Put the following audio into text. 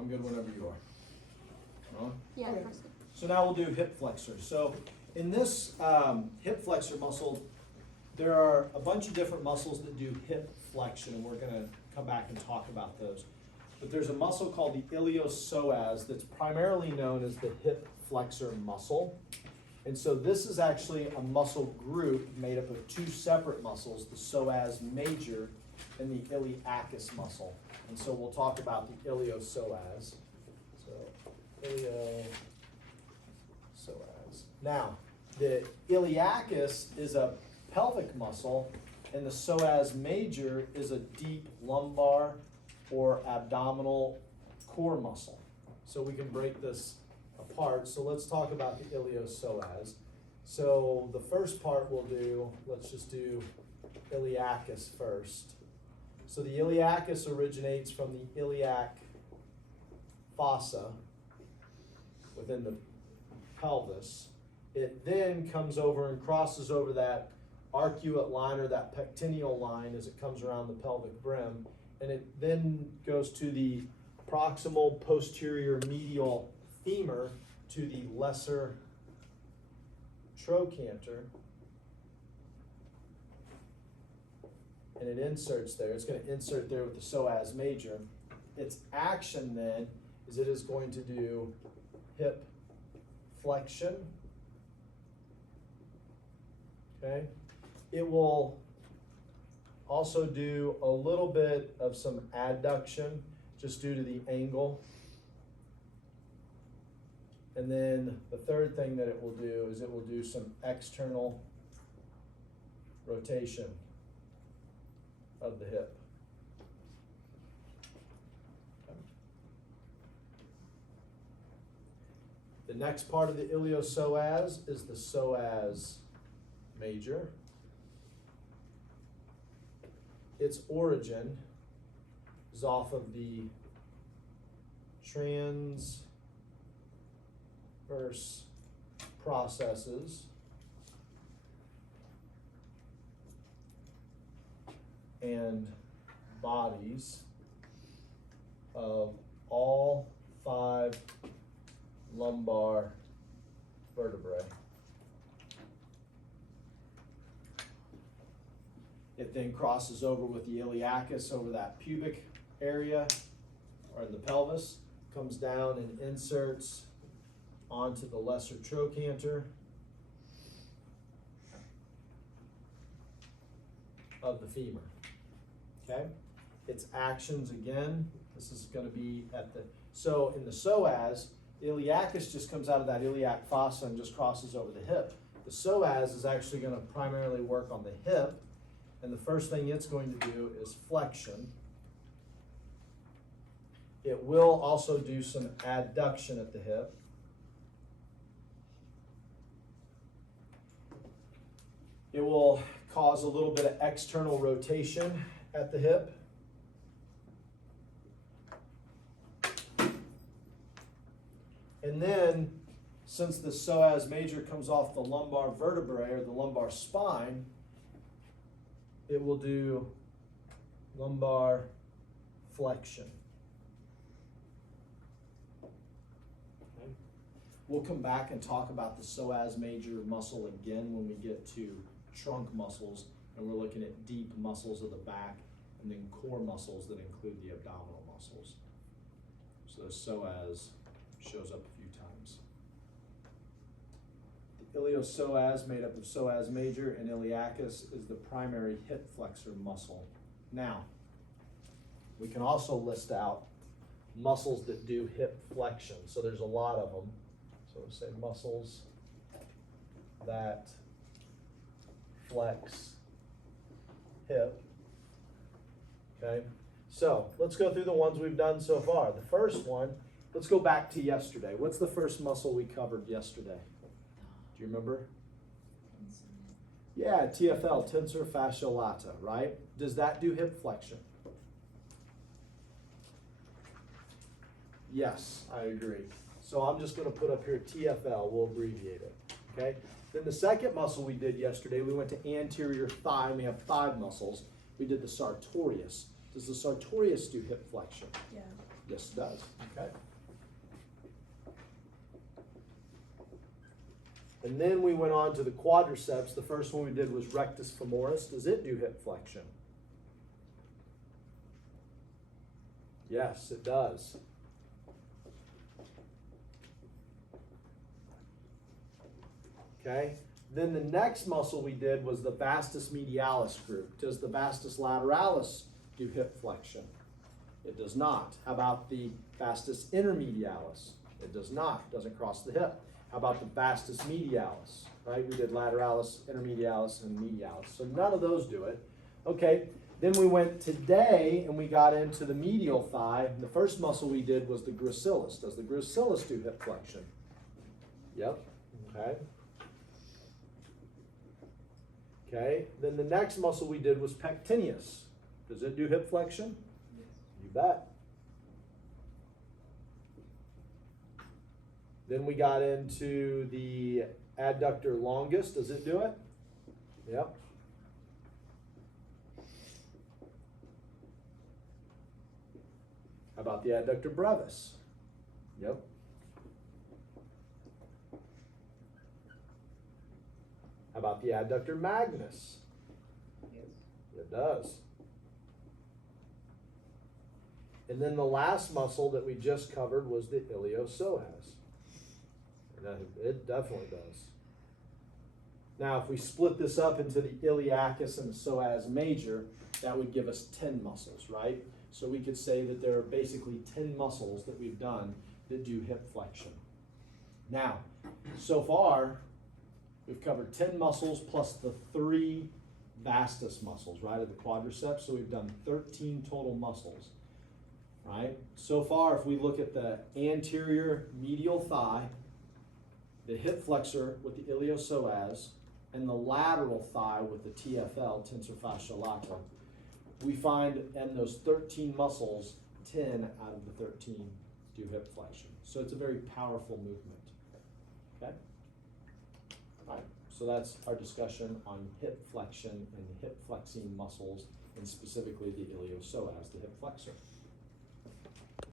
I'm good whenever you are. Yeah, Okay. that's good. So now we'll do hip flexor. So in this hip flexor muscle, there are a bunch of different muscles that do hip flexion, and we're going to come back and talk about those. But there's a muscle called the iliopsoas that's primarily known as the hip flexor muscle. And so this is actually a muscle group made up of two separate muscles, the psoas major and the iliacus muscle. And so we'll talk about the iliopsoas. So iliopsoas. Now, the iliacus is a pelvic muscle, and the psoas major is a deep lumbar or abdominal core muscle. So we can break this apart. So let's talk about the iliopsoas. So the first part we'll do, let's just do iliacus first. So the iliacus originates from the iliac fossa within the pelvis. It then comes over and crosses over that arcuate line or that pectineal line as it comes around the pelvic brim, and it then goes to the proximal posterior medial femur to the lesser trochanter, and it inserts there. It's going to insert there with the psoas major. Its action then is it is going to do hip flexion. Okay. It will also do a little bit of some adduction just due to the angle. And then the third thing that it will do is it will do some external rotation of the hip. The next part of the iliopsoas is the psoas major. Its origin is off of the transverse processes and bodies of all 5 lumbar vertebrae. It then crosses over with the iliacus over that pubic area or in the pelvis, comes down and inserts onto the lesser trochanter of the femur. Okay? Its actions again, this is going to be at the, so in the psoas, the iliacus just comes out of that iliac fossa and just crosses over the hip. The psoas is actually going to primarily work on the hip, and the first thing it's going to do is flexion. It will also do some adduction at the hip. It will cause a little bit of external rotation at the hip. And then, since the psoas major comes off the lumbar vertebrae or the lumbar spine, it will do lumbar flexion. Okay. We'll come back and talk about the psoas major muscle again when we get to trunk muscles, and we're looking at deep muscles of the back and then core muscles that include the abdominal muscles. So the psoas shows up a few times. The iliopsoas, made up of psoas major and iliacus, is the primary hip flexor muscle. Now, we can also list out muscles that do hip flexion. So there's a lot of them. So we'll say muscles that flex hip. Okay, so let's go through the ones we've done so far. The first one, let's go back to yesterday. What's the first muscle we covered yesterday? Do you remember? Yeah, TFL, tensor fasciae lata, right? Does that do hip flexion? Yes, I agree. So I'm just going to put up here TFL, we'll abbreviate it, okay? Then the second muscle we did yesterday, we went to anterior thigh, and we have 5 muscles. We did the sartorius. Does the sartorius do hip flexion? Yeah. Yes, it does. Okay. And then we went on to the quadriceps. The first one we did was rectus femoris. Does it do hip flexion? Yes, it does. Okay. Then the next muscle we did was the vastus medialis group. Does the vastus lateralis do hip flexion? It does not. How about the vastus intermedialis? It does not. Doesn't cross the hip. How about the vastus medialis? Right? We did lateralis, intermedialis, and medialis. So none of those do it. Okay. Then we went today and we got into the medial thigh. And the first muscle we did was the gracilis. Does the gracilis do hip flexion? Yep. Okay. Okay. Then the next muscle we did was pectineus. Does it do hip flexion? Yes. You bet. Then we got into the adductor longus. Does it do it? Yep. How about the adductor brevis? Yep. How about the adductor magnus? Yes. It does. And then the last muscle that we just covered was the iliopsoas. And it definitely does. Now, if we split this up into the iliacus and the psoas major, that would give us 10 muscles, right? So we could say that there are basically 10 muscles that we've done that do hip flexion. Now, so far, we've covered 10 muscles plus the 3 vastus muscles, right, of the quadriceps. So we've done 13 total muscles, right? So far, if we look at the anterior medial thigh, the hip flexor with the iliopsoas, and the lateral thigh with the TFL, tensor fascia lata, we find in those 13 muscles, 10 out of the 13 do hip flexion. So it's a very powerful movement. Okay? All right, so that's our discussion on hip flexion and the hip flexing muscles, and specifically the iliopsoas, the hip flexor.